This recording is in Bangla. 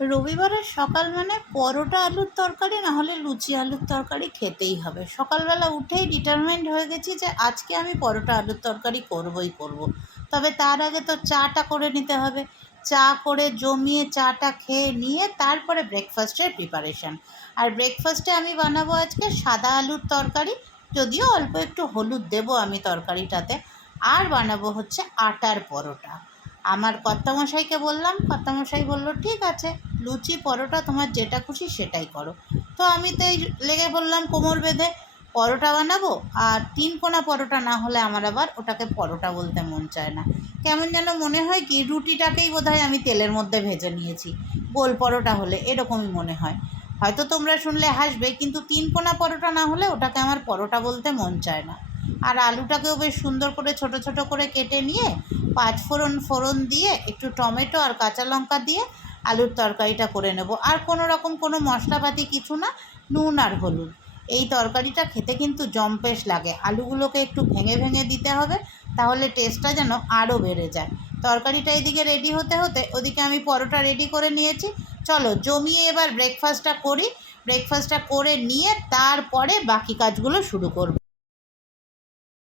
রবিবারের সকাল মানে পরোটা আলুর তরকারি না হলে লুচি আলুর তরকারি খেতেই হবে। সকালবেলা উঠেই ডিটারমাইন্ড হয়ে গেছি যে আজকে আমি পরোটা আলুর তরকারি করবই করব। তবে তার আগে তো চাটা করে নিতে হবে। চা করে জমিয়ে চাটা খেয়ে নিয়ে তারপরে ব্রেকফাস্টের প্রিপারেশান। আর ব্রেকফাস্টে আমি বানাবো আজকে সাদা আলুর তরকারি, যদিও অল্প একটু হলুদ দেবো আমি তরকারিটাতে। আর বানাবো হচ্ছে আটার পরোটা। আমার কর্তামশাইকে বললাম, কর্তামশাই বলল ঠিক আছে, লুচি পরোটা তোমার যেটা খুশি সেটাই করো। তো আমি তো এই লেগে বললাম কোমর বেঁধে পরোটা বানাবো। আর 3 কোনা পরোটা না হলে আমার আবার ওটাকে পরোটা বলতে মন চায় না। কেমন যেন মনে হয় কি রুটিটাকেই বোধহয় আমি তেলের মধ্যে ভেজে নিয়েছি। গোল পরোটা হলে এরকমই মনে হয়। হয়তো তোমরা শুনলে হাসবে, কিন্তু 3 কোনা পরোটা না হলে ওটাকে আমার পরোটা বলতে মন চায় না। আর আলুটাকেও বেশ সুন্দর করে ছোট ছোট করে কেটে নিয়ে 5 ফোড়ন দিয়ে একটু টমেটো আর কাঁচা লঙ্কা দিয়ে আলুর তরকারিটা করে নেব। আর কোনো রকম কোনো মশলাপাতি কিছু না, নুন আর হলুদ। এই তরকারিটা খেতে কিন্তু জম্পেশ লাগে। আলুগুলোকে একটু ভেঙে ভেঙে দিতে হবে, তাহলে টেস্টটা যেন আরও বেড়ে যায়। তরকারিটা এদিকে রেডি হতে হতে ওদিকে আমি পরোটা রেডি করে নিয়েছি। চলো জমিয়ে এবার ব্রেকফাস্টটা করি। ব্রেকফাস্টটা করে নিয়ে তারপরে বাকি কাজগুলো শুরু করব।